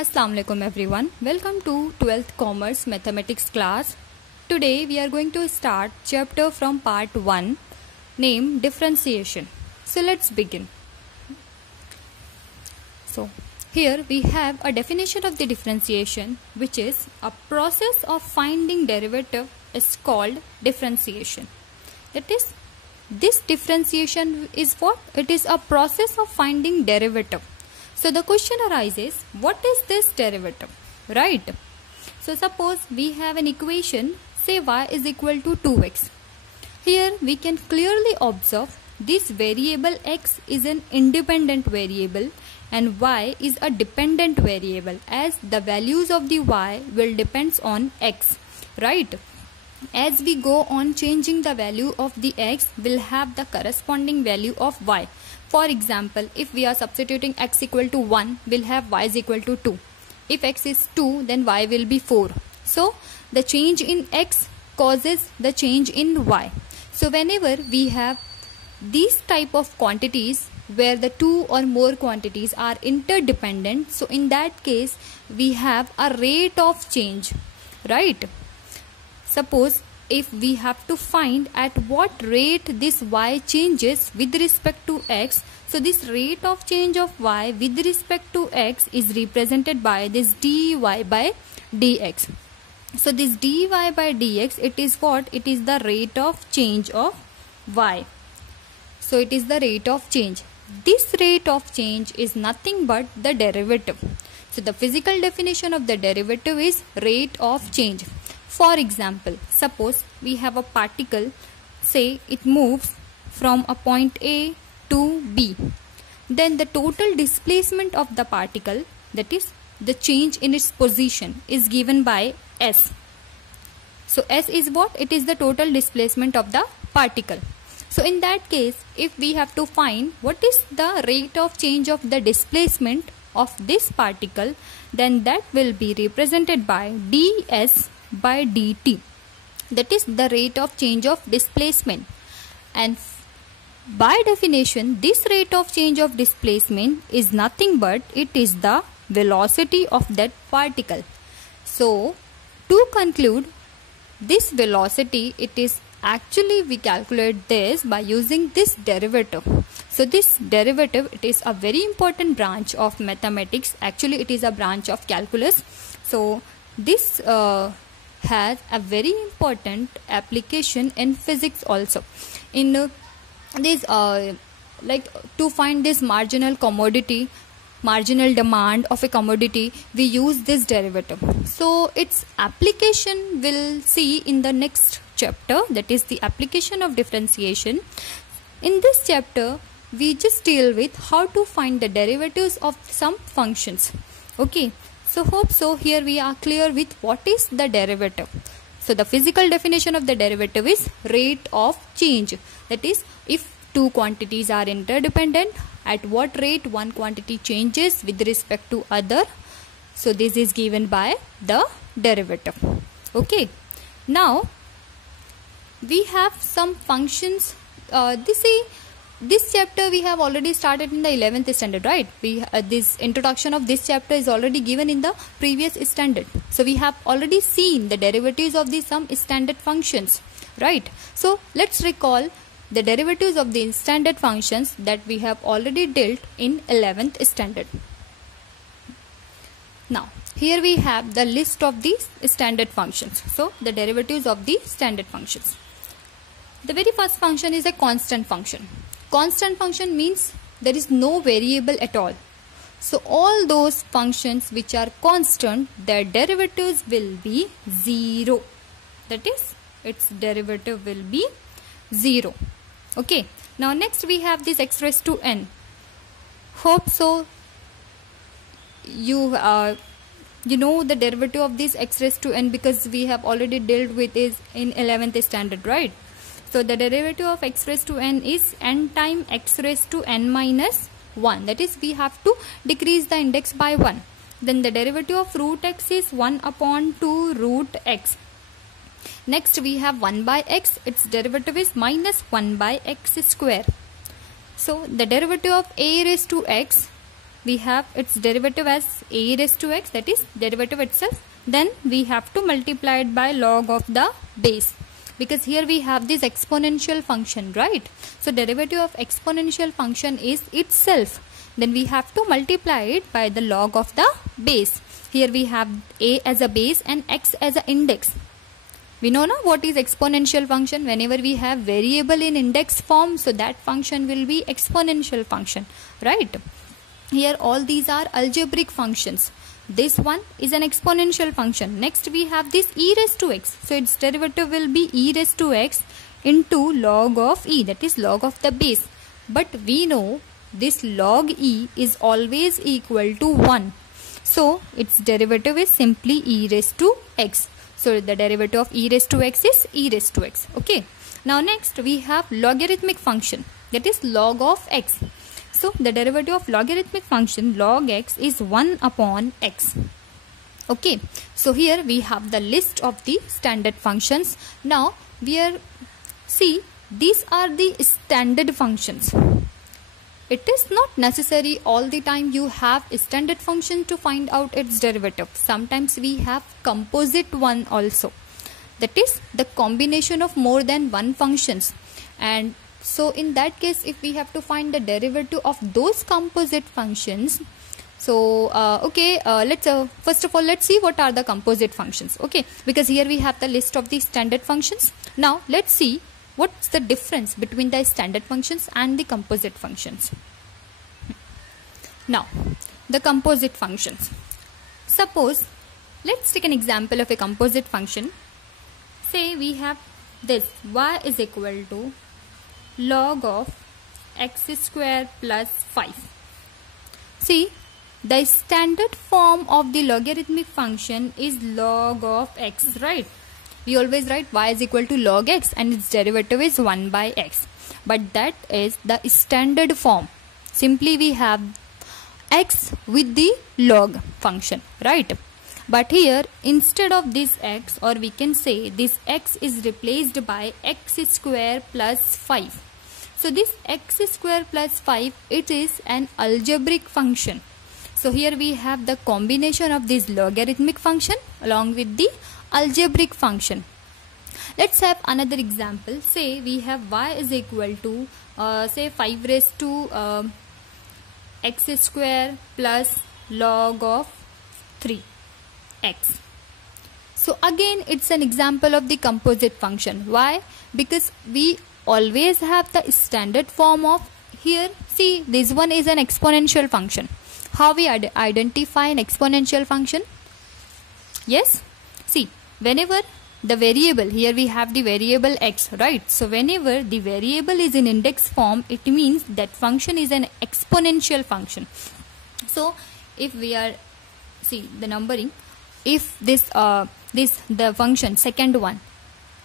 Assalamu alaikum everyone. Welcome to 12th Commerce Mathematics class. Today we are going to start chapter from part 1 named Differentiation. So let's begin. So here we have a definition of the differentiation, which is a process of finding derivative is called differentiation. That is, this differentiation is what? It is a process of finding derivative. So the question arises, what is this derivative, right? So suppose we have an equation, say y is equal to 2x. Here we can clearly observe this variable x is an independent variable and y is a dependent variable, as the values of the y will depends on x, right? As we go on changing the value of the x, will have the corresponding value of y. For example, if we are substituting x equal to 1, we'll have y is equal to 2. If x is 2, then y will be 4. So, the change in x causes the change in y. So, whenever we have these type of quantities where the two or more quantities are interdependent, so in that case, we have a rate of change, right? Suppose if we have to find at what rate this y changes with respect to x, so this rate of change of y with respect to x is represented by this dy by dx. So this dy by dx, it is what? It is the rate of change of y. So it is the rate of change. This rate of change is nothing but the derivative. So the physical definition of the derivative is rate of change. For example, suppose we have a particle, say it moves from a point A to B. Then the total displacement of the particle, that is the change in its position, is given by S. So S is what? It is the total displacement of the particle. So in that case, if we have to find what is the rate of change of the displacement of this particle, then that will be represented by ds by dt, that is the rate of change of displacement. And by definition, this rate of change of displacement is nothing but it is the velocity of that particle. So to conclude, this velocity, it is actually we calculate this by using this derivative. So this derivative, it is a very important branch of mathematics. Actually it is a branch of calculus. So this has a very important application in physics also. In this like to find this marginal commodity, marginal demand of a commodity, we use this derivative. So its application we'll see in the next chapter, that is the application of differentiation. In this chapter we just deal with how to find the derivatives of some functions. Okay. So hope so here we are clear with what is the derivative. So the physical definition of the derivative is rate of change. That is, if two quantities are interdependent, at what rate one quantity changes with respect to other. So this is given by the derivative. Okay. Now we have some functions. This chapter we have already started in the 11th standard, right? This introduction of this chapter is already given in the previous standard. So we have already seen the derivatives of the some standard functions, right? So let's recall the derivatives of the standard functions that we have already dealt in 11th standard. Now here we have the list of these standard functions. So the derivatives of the standard functions. The very first function is a constant function. Constant function means there is no variable at all. So all those functions which are constant, their derivatives will be 0. That is, its derivative will be 0. Okay. Now next we have this x raised to n. Hope so you know the derivative of this x raised to n, because we have already dealt with is in 11th standard, right? So the derivative of x raised to n is n times x raised to n minus 1. That is, we have to decrease the index by 1. Then the derivative of root x is 1 upon 2 root x. Next we have 1 by x. Its derivative is minus 1 by x square. So the derivative of a raised to x we have its derivative as a raised to x, that is derivative itself. Then we have to multiply it by log of the base, because here we have this exponential function, right? So derivative of exponential function is itself. Then we have to multiply it by the log of the base. Here we have a as a base and x as an index. We know now what is exponential function. Whenever we have variable in index form, so that function will be exponential function, right? Here all these are algebraic functions. This one is an exponential function. Next we have this e raised to x. So its derivative will be e raised to x into log of e, that is log of the base. But we know this log e is always equal to 1. So its derivative is simply e raised to x. So the derivative of e raised to x is e raised to x. Okay. Now next we have logarithmic function, that is log of x. So the derivative of logarithmic function log x is 1 upon x. Okay. So here we have the list of the standard functions. Now see, these are the standard functions. It is not necessary all the time you have a standard function to find out its derivative. Sometimes we have composite one also. That is the combination of more than one functions. And so in that case, if we have to find the derivative of those composite functions, so let's first of all let's see what are the composite functions. Okay, because here we have the list of the standard functions. Now let's see what's the difference between the standard functions and the composite functions. Now, the composite functions. Suppose, let's take an example of a composite function. Say we have this y is equal to log of x square plus 5. See, the standard form of the logarithmic function is log of x, right? We always write y is equal to log x and its derivative is 1 by x. But that is the standard form. Simply we have x with the log function, right? But here instead of this x, or we can say this x is replaced by x square plus 5. So this x square plus 5, it is an algebraic function. So here we have the combination of this logarithmic function along with the algebraic function. Let's have another example. Say we have y is equal to say 5 raised to x square plus log of 3x. So again it's an example of the composite function. Why? Because we always have the standard form of, here see, this one is an exponential function. How we identify an exponential function? Yes, see, whenever the variable, here we have the variable x, right? So whenever the variable is in index form, it means that function is an exponential function. So if we are, see the numbering, if the function second one,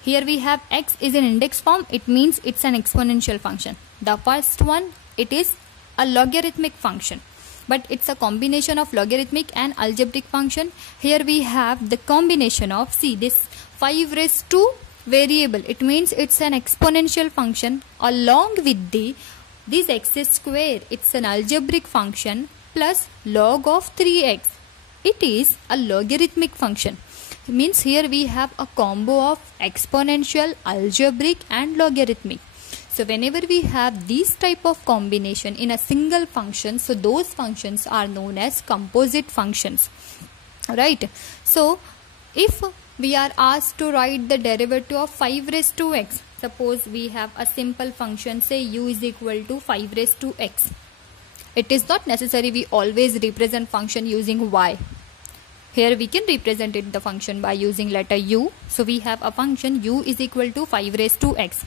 here we have x is in index form, it means it's an exponential function. The first one, it is a logarithmic function, but it's a combination of logarithmic and algebraic function. Here we have the combination of, see, this 5 raised to variable, it means it's an exponential function, along with this x square, it's an algebraic function, plus log of 3x, it is a logarithmic function. It means here we have a combo of exponential, algebraic and logarithmic. So whenever we have these type of combination in a single function, so those functions are known as composite functions, right? So if we are asked to write the derivative of 5 raised to x, suppose we have a simple function, say u is equal to 5 raised to x. It is not necessary we always represent function using y. Here we can represent it, the function, by using letter u. So we have a function u is equal to 5 raised to x.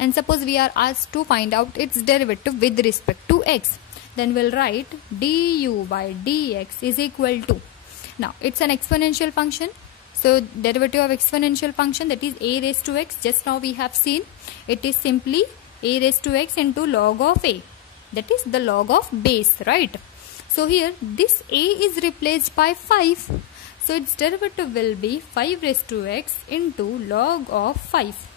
And suppose we are asked to find out its derivative with respect to x. Then we'll write du by dx is equal to, now it's an exponential function. So derivative of exponential function, that is a raised to x, just now we have seen, it is simply a raised to x into log of a, that is the log of base, right? So here this a is replaced by 5. So its derivative will be 5 raised to x into log of 5.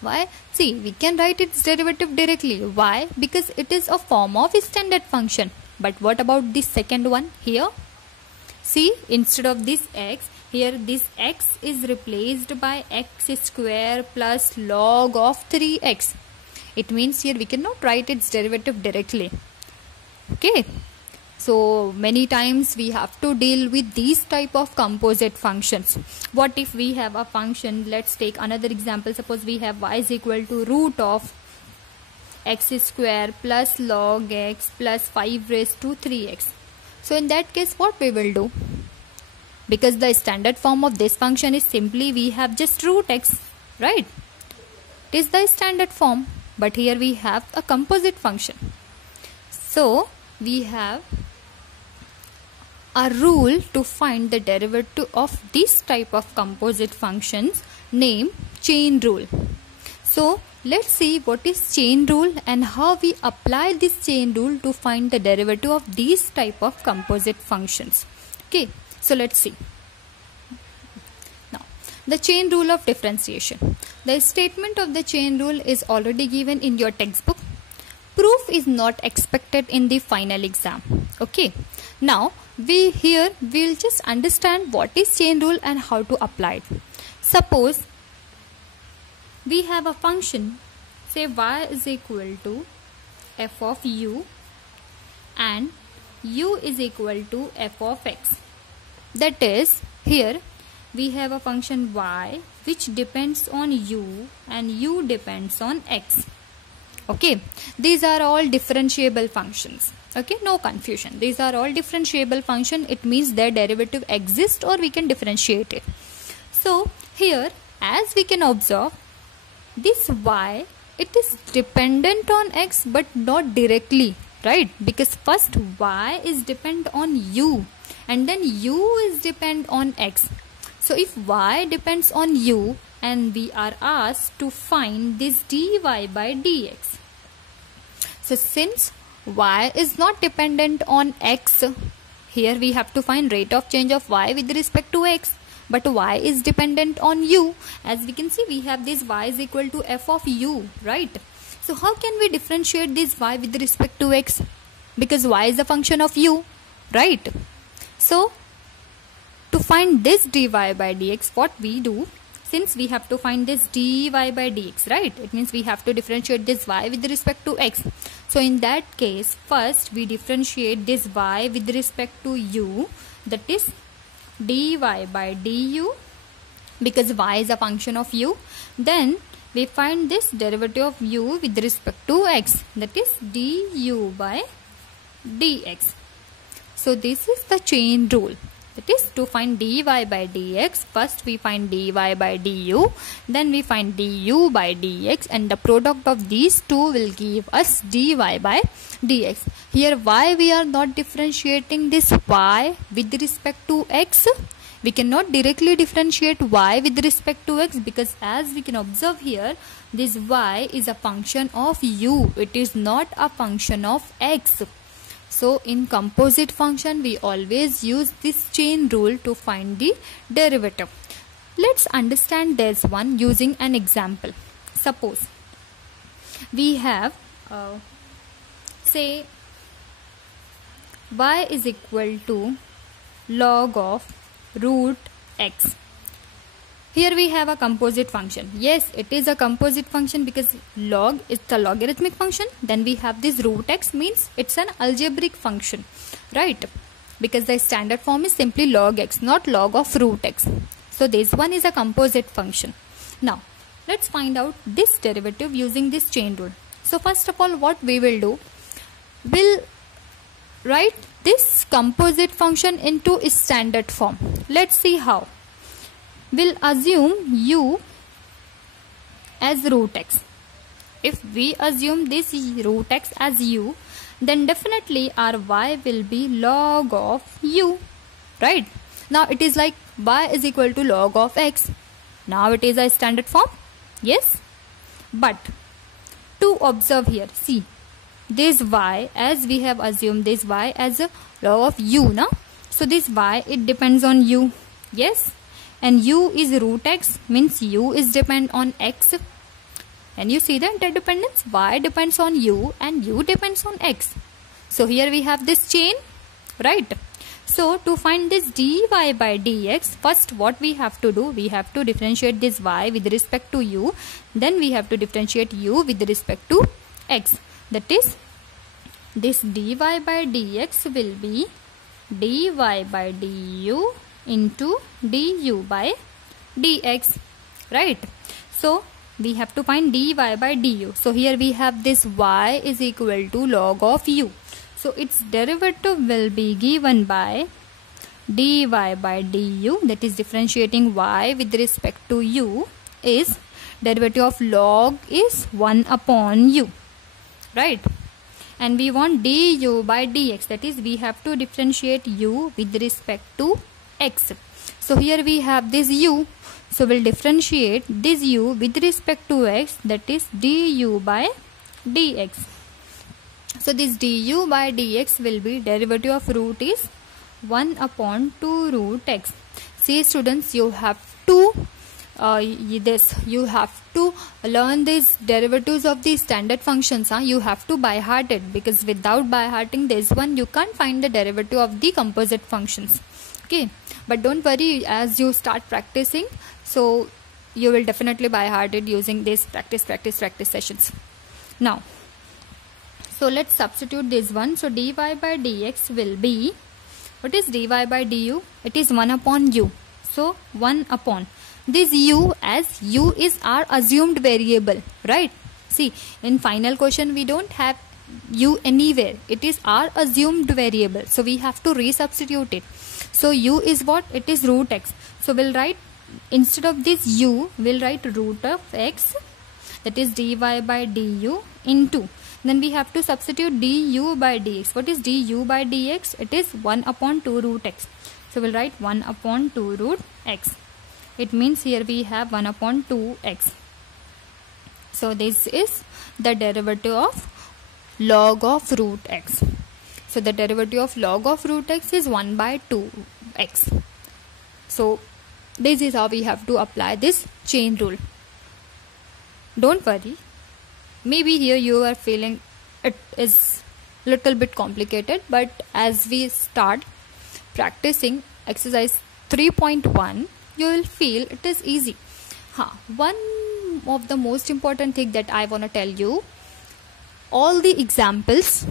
Why? See, we can write its derivative directly. Why? Because it is a form of a standard function. But what about the second one here? See, instead of this x, here this x is replaced by x square plus log of 3x. It means here we cannot write its derivative directly. Okay. So many times we have to deal with these type of composite functions. What if we have a function? Let's take another example. Suppose we have y is equal to root of x square plus log x plus 5 raised to 3x. So in that case, what we will do? Because the standard form of this function is simply we have just root x, right? It is the standard form, but here we have a composite function. So we have a rule to find the derivative of this type of composite functions named chain rule. So let's see what is chain rule and how we apply this chain rule to find the derivative of these type of composite functions. Okay, so let's see. Now, the chain rule of differentiation. The statement of the chain rule is already given in your textbook. Proof is not expected in the final exam. Okay, now we'll just understand what is chain rule and how to apply it. Suppose we have a function, say y is equal to f of u and u is equal to f of x. That is, here we have a function y which depends on u and u depends on x. Okay, these are all differentiable functions. Okay, no confusion. These are all differentiable function. It means their derivative exists or we can differentiate it. So here, as we can observe, this y, it is dependent on x but not directly, right? Because first y is dependent on u and then u is dependent on x. So if y depends on u and we are asked to find this dy by dx. So since y is not dependent on x, here we have to find rate of change of y with respect to x. But y is dependent on u. As we can see, we have this y is equal to f of u, right? So how can we differentiate this y with respect to x? Because y is a function of u, right? So to find this dy by dx, what we do, since we have to find this dy by dx, right? It means we have to differentiate this y with respect to x. So in that case, first we differentiate this y with respect to u, that is dy by du, because y is a function of u. Then we find this derivative of u with respect to x, that is du by dx. So this is the chain rule. That is, to find dy by dx, first we find dy by du, then we find du by dx, and the product of these two will give us dy by dx. Here why we are not differentiating this y with respect to x? We cannot directly differentiate y with respect to x because as we can observe here, this y is a function of u. It is not a function of x. So in composite function, we always use this chain rule to find the derivative. Let's understand this one using an example. Suppose we have say y is equal to log of root x. Here we have a composite function. Yes, it is a composite function because log is the logarithmic function. Then we have this root x, means it's an algebraic function, right? Because the standard form is simply log x, not log of root x. So this one is a composite function. Now let's find out this derivative using this chain rule. So first of all, what we will do, we'll write this composite function into its standard form. Let's see how. We'll assume u as root x. If we assume this root x as u, then definitely our y will be log of u, right? Now it is like y is equal to log of x. Now it is a standard form, yes? But to observe here, see, this y, as we have assumed this y as a log of u, now. So this y, it depends on u, yes? And u is root x, means u is depend on x. And you see the interdependence, y depends on u and u depends on x. So here we have this chain, right? So to find this dy by dx, first what we have to do, we have to differentiate this y with respect to u, then we have to differentiate u with respect to x. That is, this dy by dx will be dy by du into du by dx, right? So we have to find dy by du. So here we have this y is equal to log of u. So its derivative will be given by dy by du, that is differentiating y with respect to u, is derivative of log is 1 upon u, right? And we want du by dx, that is we have to differentiate u with respect to x. So here we have this u, so we'll differentiate this u with respect to x, that is du by dx. So this du by dx will be derivative of root is 1 upon 2 root x. See students, you have to learn these derivatives of the standard functions. You have to by heart it, because without by hearting this one you can't find the derivative of the composite functions. Okay, but don't worry, as you start practicing, so you will definitely by heart it using this practice sessions. Now, so let's substitute this one. So dy by dx will be, what is dy by du? It is 1 upon u. So 1 upon this u, as u is our assumed variable, right? See, in final question we don't have u anywhere. It is our assumed variable. So we have to resubstitute it. So u is what? It is root x. So we'll write, instead of this u, we'll write root of x, that is dy by du into, then we have to substitute du by dx. What is du by dx? It is 1 upon 2 root x. So we'll write 1 upon 2 root x. It means here we have 1 upon 2x. So this is the derivative of log of root x. So the derivative of log of root x is 1 by 2x. So this is how we have to apply this chain rule. Don't worry, maybe here you are feeling it is little bit complicated, but as we start practicing exercise 3.1, you will feel it is easy. One of the most important thing that I want to tell you, all the examples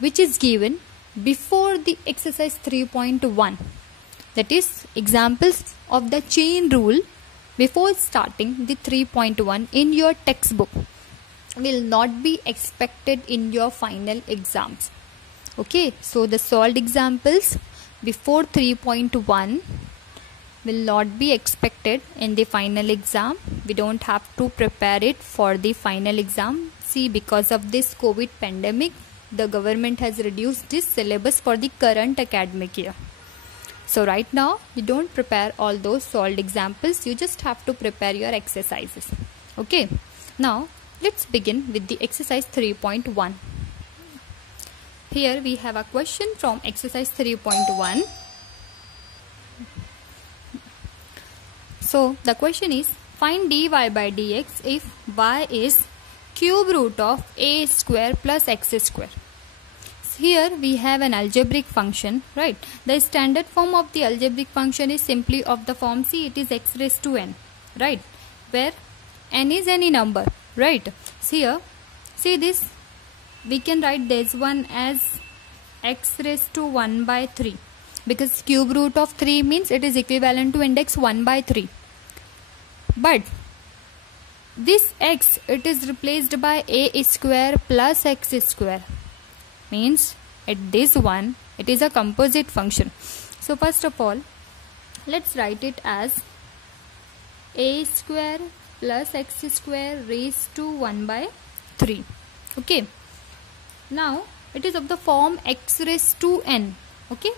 which is given before the exercise 3.1, that is examples of the chain rule before starting the 3.1 in your textbook, will not be expected in your final exams. Okay, so the solved examples before 3.1 will not be expected in the final exam. We don't have to prepare it for the final exam. See, because of this COVID pandemic, the government has reduced this syllabus for the current academic year. So right now you don't prepare all those solved examples, you just have to prepare your exercises. Okay, now let's begin with the exercise 3.1. Here we have a question from exercise 3.1. So the question is, find dy by dx if y is cube root of a square plus x square. Here we have an algebraic function, right? The standard form of the algebraic function is simply of the form, see, it is x raised to n, right? Where n is any number, right? So here, see this, we can write this one as x raised to 1 by 3, because cube root of 3 means it is equivalent to index 1 by 3. But this x, it is replaced by a square plus x square, means at this one it is a composite function. So first of all, let's write it as a square plus x square raised to 1 by 3. Okay, now it is of the form x raised to n. Okay,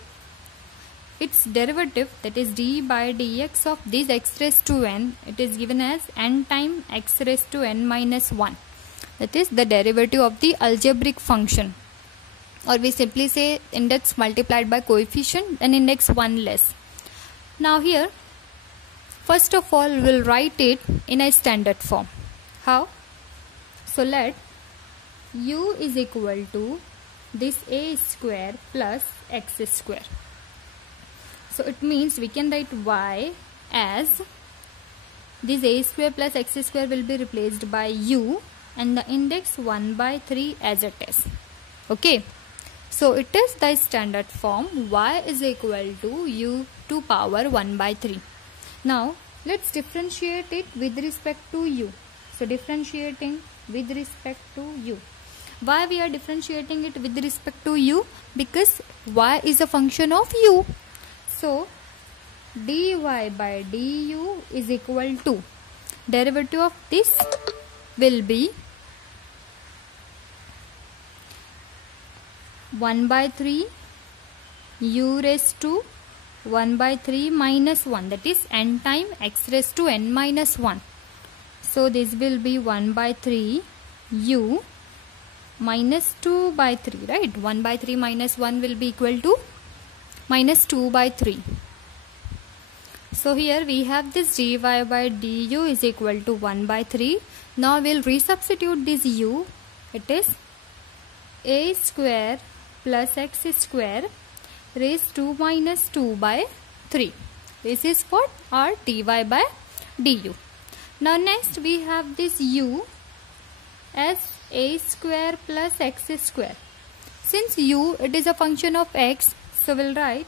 its derivative, that is d by dx of this x raised to n, it is given as n times x raised to n minus 1. That is the derivative of the algebraic function, or we simply say index multiplied by coefficient and index 1 less. Now here, first of all, we'll write it in a standard form. How? So let u is equal to this a square plus x square. So it means we can write y as this a square plus x square will be replaced by u and the index 1 by 3 as it is. Okay. So it is the standard form y is equal to u to power 1 by 3. Now let's differentiate it with respect to u. So differentiating with respect to u. Why we are differentiating it with respect to u? Because y is a function of u. So dy by du is equal to, derivative of this will be 1 by 3 u raised to 1 by 3 minus 1, that is n time x raised to n minus 1. So this will be 1 by 3 u minus 2 by 3, right? 1 by 3 minus 1 will be equal to minus 2 by 3. So here we have this dy by du is equal to 1 by 3. Now we'll resubstitute this u. It is a square plus x square raised to minus 2 by 3. This is for our dy by du. Now next we have this u as a square plus x square. Since u it is a function of x, so we'll write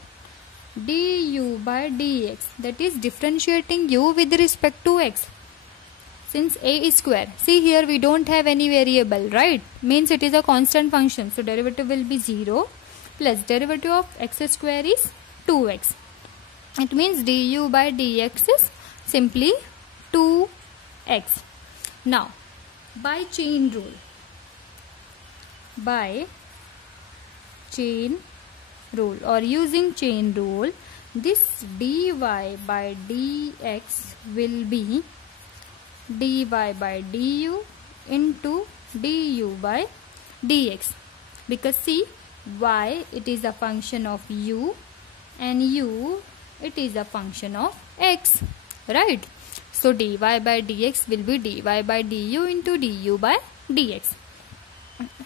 du by dx, that is differentiating u with respect to x. Since a is square, see here we don't have any variable, right? Means it is a constant function, so derivative will be 0 plus derivative of x square is 2x. It means du by dx is simply 2x. Now by chain rule, or using chain rule, this dy by dx will be dy by du into du by dx, because see y it is a function of u and u it is a function of x, right? So dy by dx will be dy by du into du by dx.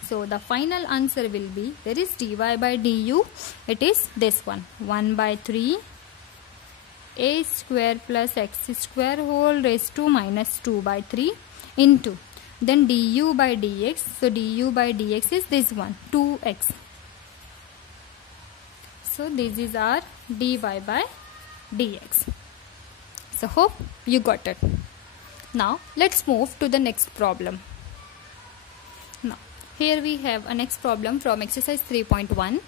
So the final answer will be, there is dy by du, it is this one, 1 by 3 a square plus x square whole raised to minus 2 by 3 into then du by dx. So du by dx is this one, 2x. So this is our dy by dx. So hope you got it. Now let's move to the next problem. Now here we have a next problem from exercise 3.1.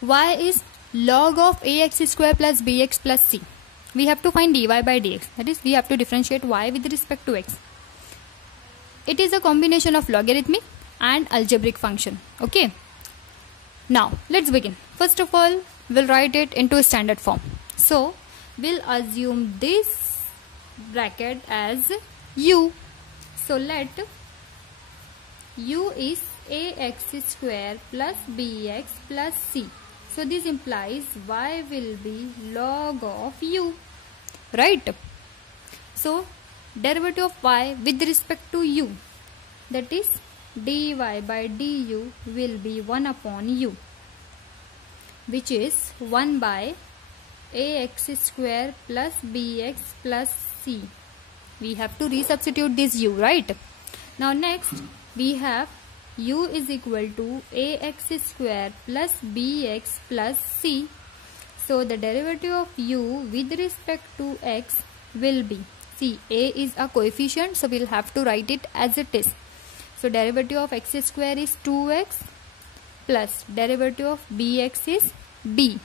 Y is log of ax square plus bx plus c. We have to find dy by dx, that is we have to differentiate y with respect to x. It is a combination of logarithmic and algebraic function. Okay. Now let's begin. First of all, we'll write it into a standard form. So we'll assume this bracket as u. So let u is ax square plus bx plus c. So this implies y will be log of u, right? So derivative of y with respect to u, that is dy by du will be 1 upon u, which is 1 by ax square plus bx plus c. We have to resubstitute this u, right? Now next we have u is equal to ax square plus bx plus c. So the derivative of u with respect to x will be, see a is a coefficient, so we'll have to write it as it is. So derivative of x square is 2x plus derivative of bx is b,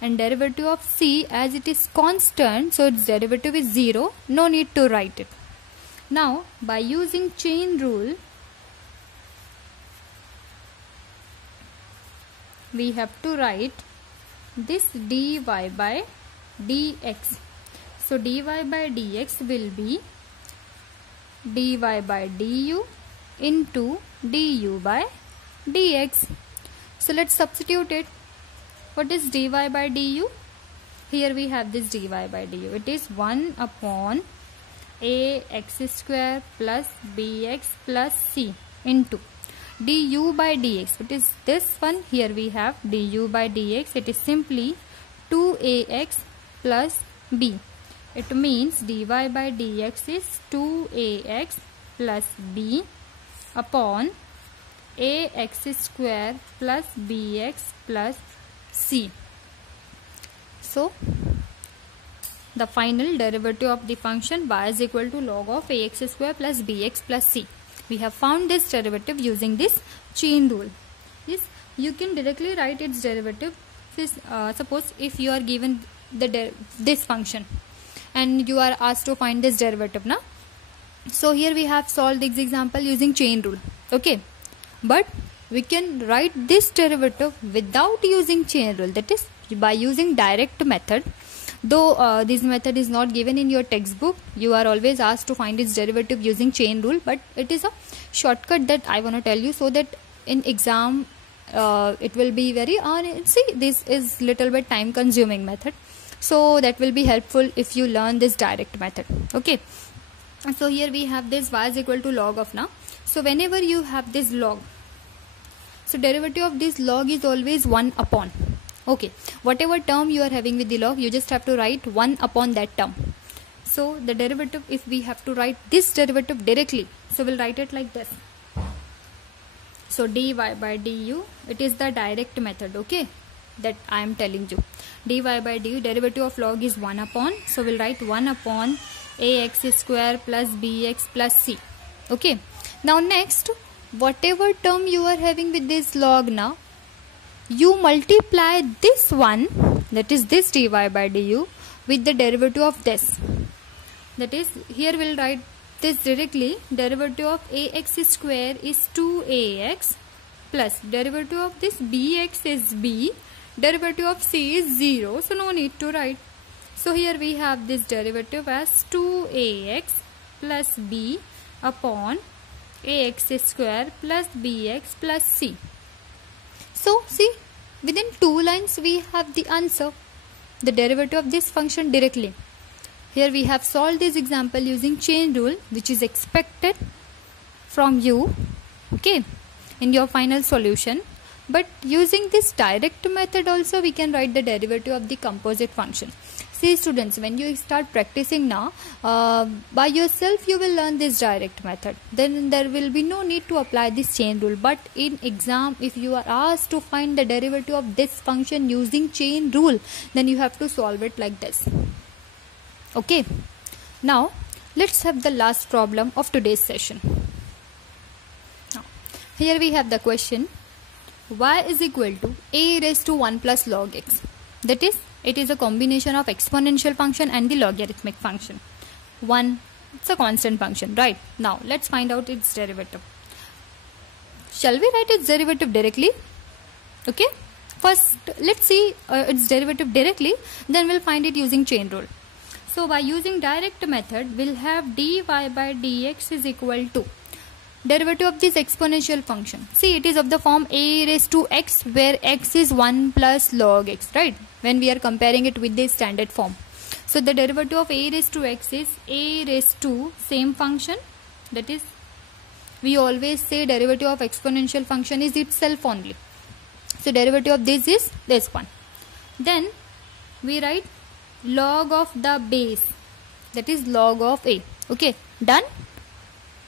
and derivative of c, as it is constant, so its derivative is 0, no need to write it. Now by using chain rule, we have to write this dy by dx. So dy by dx will be dy by du into du by dx. So let's substitute it. What is dy by du? Here we have this dy by du. It is 1 upon ax square plus bx plus c into du by dx. It is this one. Here we have du by dx. It is simply 2ax plus b. It means dy by dx is 2ax plus b upon ax square plus bx plus c. So the final derivative of the function y is equal to log of ax square plus bx plus c. We have found this derivative using this chain rule. Yes, you can directly write its derivative. Suppose if you are given this function and you are asked to find this derivative now. So here we have solved this example using chain rule. Okay, but we can write this derivative without using chain rule, that is by using direct method. Though this method is not given in your textbook, you are always asked to find its derivative using chain rule, but it is a shortcut that I want to tell you so that in exam it will be very see, this is little bit time consuming method, so that will be helpful if you learn this direct method. Okay, so here we have this y is equal to log of now. So whenever you have this log, so derivative of this log is always 1 upon. Okay, whatever term you are having with the log, you just have to write 1 upon that term. So the derivative, if we have to write this derivative directly, so we'll write it like this. So dy by du, it is the direct method, okay, that I am telling you. Dy by du, derivative of log is 1 upon, so we'll write 1 upon ax square plus bx plus c. Okay, now next, whatever term you are having with this log now, you multiply this one, that is this dy by du, with the derivative of this. That is, here we'll write this directly. Derivative of ax square is 2ax plus derivative of this bx is b, derivative of c is 0, so no need to write. So here we have this derivative as 2ax plus b upon ax square plus bx plus c. So see, within 2 lines we have the answer, the derivative of this function directly. Here we have solved this example using chain rule, which is expected from you, okay, in your final solution. But using this direct method also we can write the derivative of the composite function. See students, when you start practicing now, by yourself you will learn this direct method. Then there will be no need to apply this chain rule. But in exam, if you are asked to find the derivative of this function using chain rule, then you have to solve it like this. Okay, now let's have the last problem of today's session. Now, here we have the question, y is equal to a raised to 1 plus log x. That is, it is a combination of exponential function and the logarithmic function. 1, it's a constant function, right? Now let's find out its derivative. Shall we write its derivative directly? Okay, first let's see its derivative directly, then we'll find it using chain rule. So by using direct method, we'll have dy by dx is equal to derivative of this exponential function. See, it is of the form a raised to x, where x is 1 plus log x, right? When we are comparing it with the standard form. So the derivative of a raised to x is a raised to same function. That is, we always say derivative of exponential function is itself only. So derivative of this is this one. Then we write log of the base, that is log of a. Okay, done.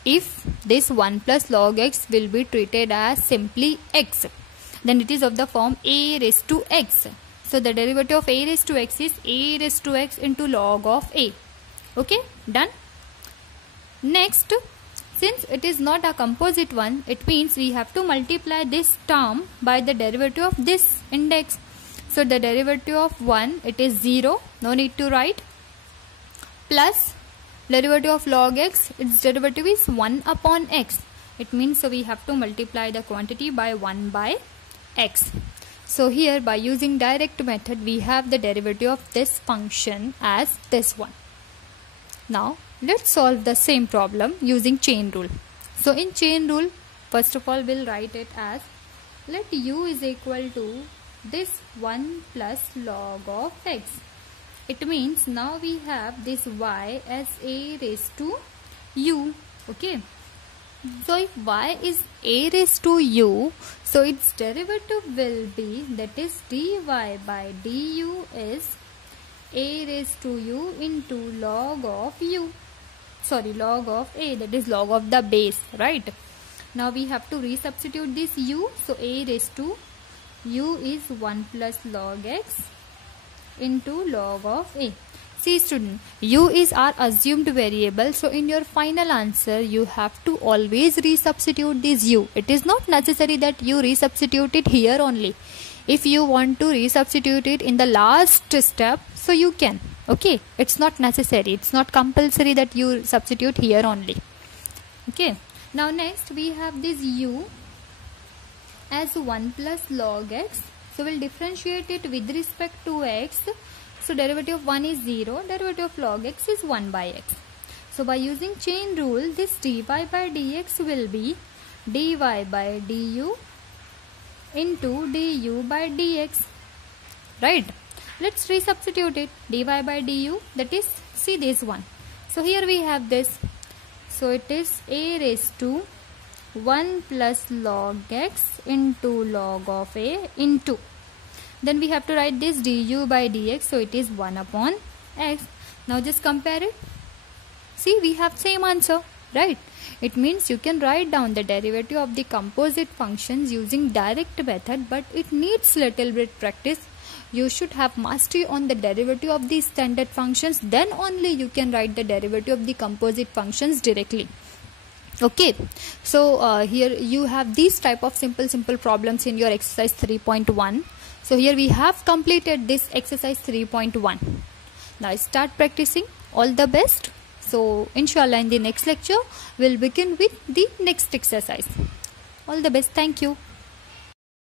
If this 1 plus log x will be treated as simply x, then it is of the form a raised to x. So the derivative of a raised to x is a raised to x into log of a. Okay, done. Next, since it is not a composite one, it means we have to multiply this term by the derivative of this index. So the derivative of 1, it is 0, no need to write, plus derivative of log x, its derivative is 1 upon x. It means so we have to multiply the quantity by 1 by x. So here by using direct method, we have the derivative of this function as this one. Now let's solve the same problem using chain rule. So in chain rule, first of all we'll write it as, let u is equal to this 1 plus log of x. It means now we have this y as a raised to u. Okay, So if y is a raised to u, so its derivative will be, that is dy by du is a raised to u into log of u. Sorry, log of a, that is log of the base, right? Now we have to resubstitute this u. So a raised to u is 1 plus log x into log of a. See student, u is our assumed variable, so in your final answer you have to always resubstitute this u. It is not necessary that you resubstitute it here only. If you want to resubstitute it in the last step, so you can. Okay, it's not necessary, it's not compulsory that you substitute here only. Okay, now next we have this u as 1 plus log x. So we'll differentiate it with respect to x. So derivative of 1 is 0, derivative of log x is 1 by x. So by using chain rule, this dy by dx will be dy by du into du by dx, right? Let's resubstitute it. Dy by du, that is, see this one. So here we have this. So it is a raised to 1 plus log x into log of a into. Then we have to write this du by dx, so it is 1 upon x. Now just compare it. See, we have same answer, right? It means you can write down the derivative of the composite functions using direct method, but it needs little bit practice. You should have mastery on the derivative of the standard functions, then only you can write the derivative of the composite functions directly. Okay, so here you have these type of simple problems in your exercise 3.1. So here we have completed this exercise 3.1. Now start practicing. All the best. So inshallah in the next lecture we'll begin with the next exercise. All the best. Thank you.